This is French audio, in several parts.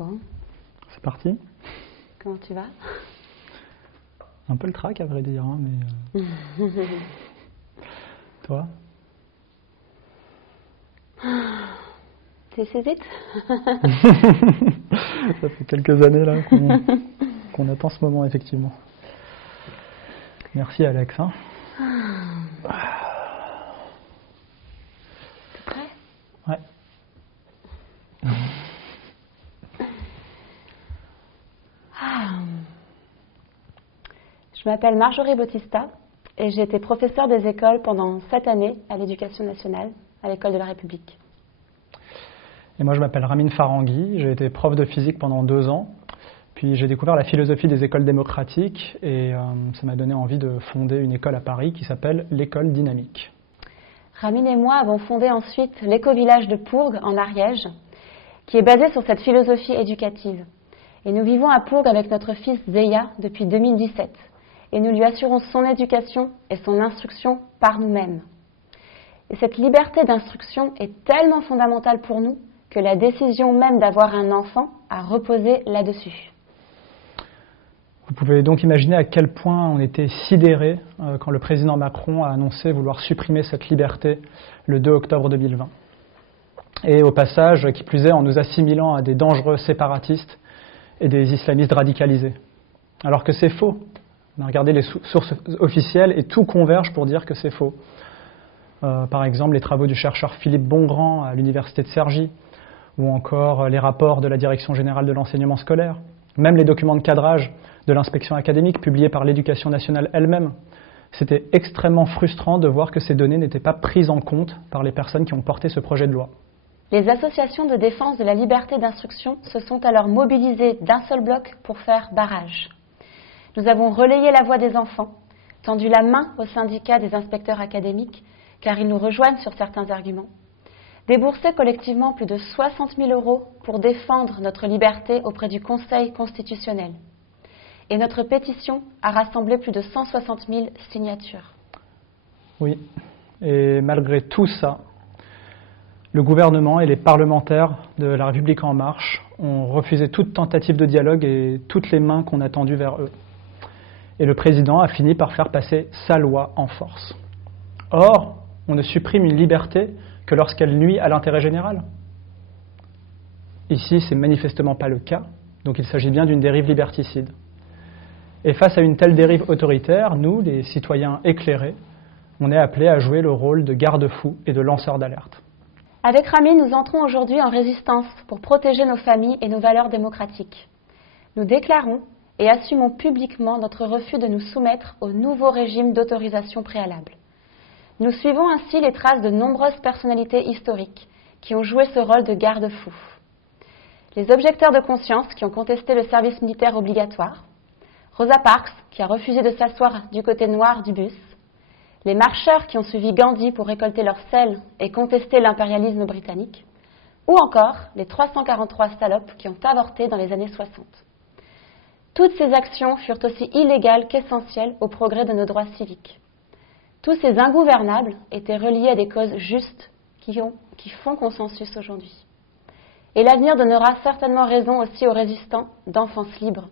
Bon. C'est parti. Comment tu vas? Un peu le trac, à vrai dire, hein, mais... Toi? T'es vite? Ça fait quelques années là qu'on attend ce moment, effectivement. Merci Alex. Hein. T'es prêt? Ouais. Je m'appelle Marjorie Bautista et j'ai été professeure des écoles pendant 7 années à l'Éducation nationale, à l'École de la République. Et moi je m'appelle Ramin Farangui, j'ai été prof de physique pendant 2 ans, puis j'ai découvert la philosophie des écoles démocratiques et ça m'a donné envie de fonder une école à Paris qui s'appelle l'École Dynamique. Ramin et moi avons fondé ensuite l'éco-village de Pourgues en Ariège, qui est basé sur cette philosophie éducative. Et nous vivons à Pourgues avec notre fils Zeya depuis 2017. Et nous lui assurons son éducation et son instruction par nous-mêmes. Et cette liberté d'instruction est tellement fondamentale pour nous que la décision même d'avoir un enfant a reposé là-dessus. Vous pouvez donc imaginer à quel point on était sidérés quand le président Macron a annoncé vouloir supprimer cette liberté le 2 octobre 2020. Et au passage, qui plus est, en nous assimilant à des dangereux séparatistes et des islamistes radicalisés. Alors que c'est faux. On a regardé les sources officielles et tout converge pour dire que c'est faux. Par exemple, les travaux du chercheur Philippe Bongrand à l'université de Cergy, ou encore les rapports de la Direction générale de l'enseignement scolaire, même les documents de cadrage de l'inspection académique publiés par l'Éducation nationale elle-même. C'était extrêmement frustrant de voir que ces données n'étaient pas prises en compte par les personnes qui ont porté ce projet de loi. Les associations de défense de la liberté d'instruction se sont alors mobilisées d'un seul bloc pour faire barrage. Nous avons relayé la voix des enfants, tendu la main aux syndicats des inspecteurs académiques, car ils nous rejoignent sur certains arguments, déboursé collectivement plus de 60 000 € pour défendre notre liberté auprès du Conseil constitutionnel. Et notre pétition a rassemblé plus de 160 000 signatures. Oui, et malgré tout ça, le gouvernement et les parlementaires de La République En Marche ont refusé toute tentative de dialogue et toutes les mains qu'on a tendues vers eux. Et le président a fini par faire passer sa loi en force. Or, on ne supprime une liberté que lorsqu'elle nuit à l'intérêt général. Ici, c'est manifestement pas le cas, donc il s'agit bien d'une dérive liberticide. Et face à une telle dérive autoritaire, nous, les citoyens éclairés, on est appelés à jouer le rôle de garde-fous et de lanceurs d'alerte. Avec Ramin, nous entrons aujourd'hui en résistance pour protéger nos familles et nos valeurs démocratiques. Nous déclarons et assumons publiquement notre refus de nous soumettre au nouveau régime d'autorisation préalable. Nous suivons ainsi les traces de nombreuses personnalités historiques qui ont joué ce rôle de garde-fou. Les objecteurs de conscience qui ont contesté le service militaire obligatoire, Rosa Parks qui a refusé de s'asseoir du côté noir du bus, les marcheurs qui ont suivi Gandhi pour récolter leur sel et contester l'impérialisme britannique, ou encore les 343 salopes qui ont avorté dans les années 60. Toutes ces actions furent aussi illégales qu'essentielles au progrès de nos droits civiques. Tous ces ingouvernables étaient reliés à des causes justes qui font consensus aujourd'hui. Et l'avenir donnera certainement raison aussi aux résistants d'enfance libre,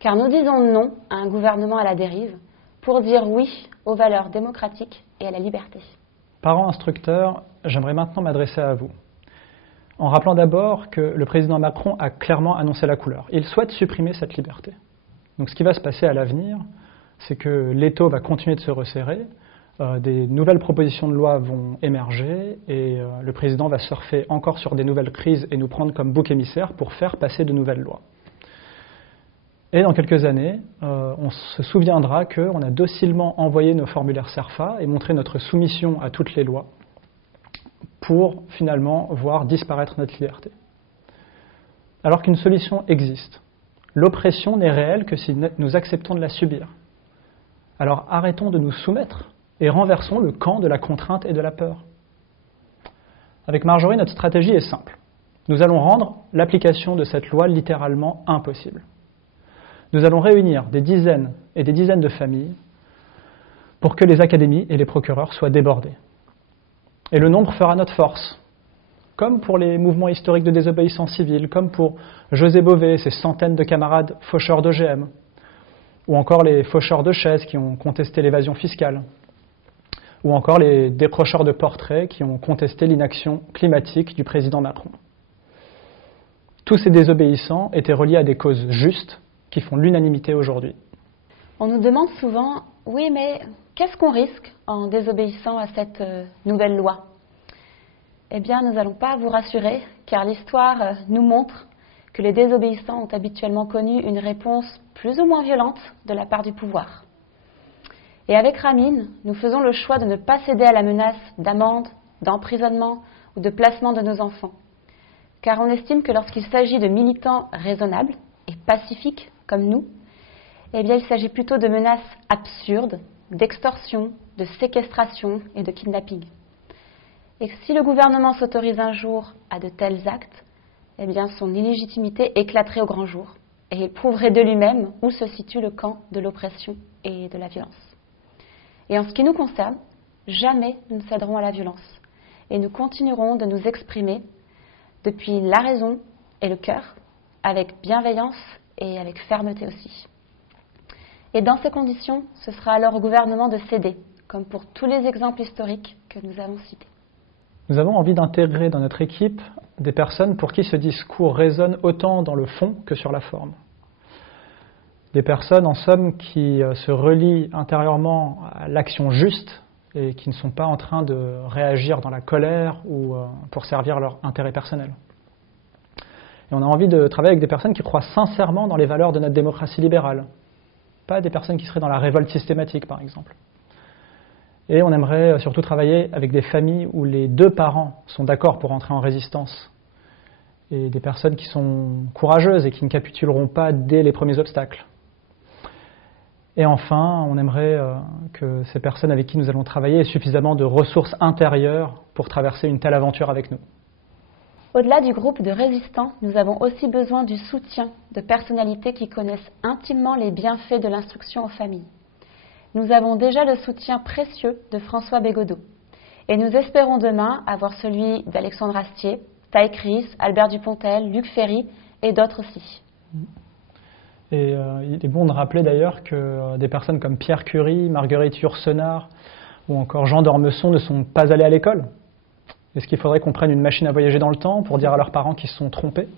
car nous disons non à un gouvernement à la dérive pour dire oui aux valeurs démocratiques et à la liberté. Parents instructeurs, j'aimerais maintenant m'adresser à vous, en rappelant d'abord que le président Macron a clairement annoncé la couleur. Il souhaite supprimer cette liberté. Donc ce qui va se passer à l'avenir, c'est que l'étau va continuer de se resserrer, des nouvelles propositions de loi vont émerger et le président va surfer encore sur des nouvelles crises et nous prendre comme bouc émissaire pour faire passer de nouvelles lois. Et dans quelques années, on se souviendra qu'on a docilement envoyé nos formulaires CERFA et montré notre soumission à toutes les lois pour finalement voir disparaître notre liberté. Alors qu'une solution existe. L'oppression n'est réelle que si nous acceptons de la subir. Alors arrêtons de nous soumettre et renversons le camp de la contrainte et de la peur. Avec Marjorie, notre stratégie est simple. Nous allons rendre l'application de cette loi littéralement impossible. Nous allons réunir des dizaines et des dizaines de familles pour que les académies et les procureurs soient débordés. Et le nombre fera notre force. comme pour les mouvements historiques de désobéissance civile, comme pour José Bové et ses centaines de camarades faucheurs d'OGM, ou encore les faucheurs de chaises qui ont contesté l'évasion fiscale, ou encore les décrocheurs de portraits qui ont contesté l'inaction climatique du président Macron. Tous ces désobéissants étaient reliés à des causes justes qui font l'unanimité aujourd'hui. On nous demande souvent, oui, mais qu'est-ce qu'on risque en désobéissant à cette nouvelle loi ? Eh bien, nous n'allons pas vous rassurer, car l'histoire nous montre que les désobéissants ont habituellement connu une réponse plus ou moins violente de la part du pouvoir. Et avec Ramin, nous faisons le choix de ne pas céder à la menace d'amende, d'emprisonnement ou de placement de nos enfants. Car on estime que lorsqu'il s'agit de militants raisonnables et pacifiques comme nous, eh bien, il s'agit plutôt de menaces absurdes, d'extorsion, de séquestration et de kidnapping. Et que si le gouvernement s'autorise un jour à de tels actes, eh bien, son illégitimité éclaterait au grand jour et il prouverait de lui-même où se situe le camp de l'oppression et de la violence. Et en ce qui nous concerne, jamais nous ne céderons à la violence et nous continuerons de nous exprimer depuis la raison et le cœur, avec bienveillance et avec fermeté aussi. Et dans ces conditions, ce sera alors au gouvernement de céder, comme pour tous les exemples historiques que nous avons cités. Nous avons envie d'intégrer dans notre équipe des personnes pour qui ce discours résonne autant dans le fond que sur la forme. Des personnes, en somme, qui se relient intérieurement à l'action juste et qui ne sont pas en train de réagir dans la colère ou pour servir leur intérêt personnel. Et on a envie de travailler avec des personnes qui croient sincèrement dans les valeurs de notre démocratie libérale, pas des personnes qui seraient dans la révolte systématique, par exemple. Et on aimerait surtout travailler avec des familles où les deux parents sont d'accord pour entrer en résistance, et des personnes qui sont courageuses et qui ne capituleront pas dès les premiers obstacles. Et enfin, on aimerait que ces personnes avec qui nous allons travailler aient suffisamment de ressources intérieures pour traverser une telle aventure avec nous. Au-delà du groupe de résistants, nous avons aussi besoin du soutien de personnalités qui connaissent intimement les bienfaits de l'instruction aux familles. Nous avons déjà le soutien précieux de François Bégodeau. Et nous espérons demain avoir celui d'Alexandre Astier, Taï Chris, Albert Dupontel, Luc Ferry et d'autres aussi. Et il est bon de rappeler d'ailleurs que des personnes comme Pierre Curie, Marguerite Yourcenar ou encore Jean d'Ormesson ne sont pas allés à l'école. Est-ce qu'il faudrait qu'on prenne une machine à voyager dans le temps pour dire à leurs parents qu'ils se sont trompés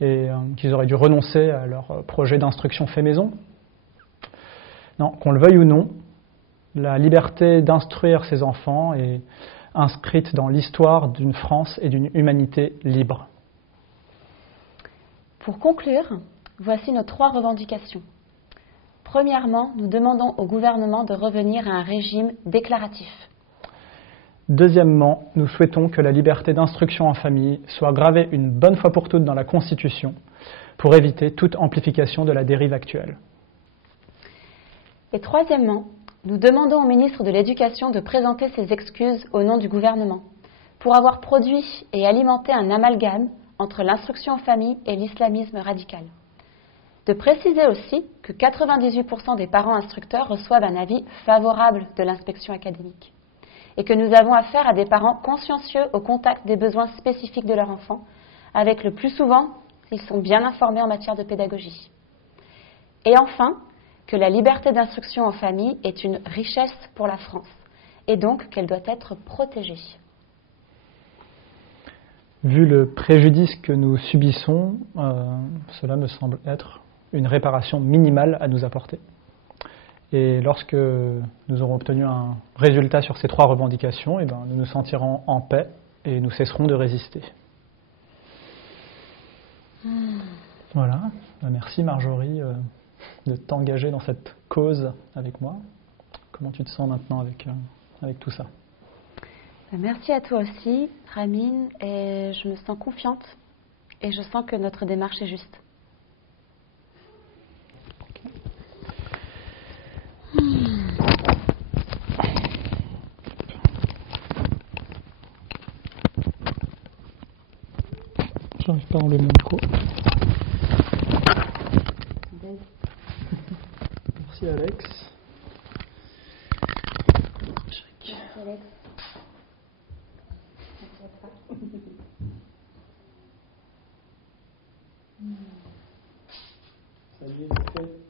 et qu'ils auraient dû renoncer à leur projet d'instruction fait maison ? Non, qu'on le veuille ou non, la liberté d'instruire ses enfants est inscrite dans l'histoire d'une France et d'une humanité libre. Pour conclure, voici nos 3 revendications. Premièrement, nous demandons au gouvernement de revenir à un régime déclaratif. Deuxièmement, nous souhaitons que la liberté d'instruction en famille soit gravée une bonne fois pour toutes dans la Constitution pour éviter toute amplification de la dérive actuelle. Et troisièmement, nous demandons au ministre de l'Éducation de présenter ses excuses au nom du gouvernement pour avoir produit et alimenté un amalgame entre l'instruction en famille et l'islamisme radical. De préciser aussi que 98% des parents instructeurs reçoivent un avis favorable de l'inspection académique et que nous avons affaire à des parents consciencieux au contact des besoins spécifiques de leur enfant, avec le plus souvent, ils sont bien informés en matière de pédagogie. Et enfin, que la liberté d'instruction en famille est une richesse pour la France et donc qu'elle doit être protégée. Vu le préjudice que nous subissons, cela me semble être une réparation minimale à nous apporter. Et lorsque nous aurons obtenu un résultat sur ces 3 revendications, nous nous sentirons en paix et nous cesserons de résister. Voilà. Merci Marjorie de t'engager dans cette cause avec moi. Comment tu te sens maintenant avec tout ça ? Merci à toi aussi, Ramin, et je me sens confiante et je sens que notre démarche est juste. J'arrive pas à enlever mon micro. Merci Alex. Merci Alex. Merci à toi. pallier le fait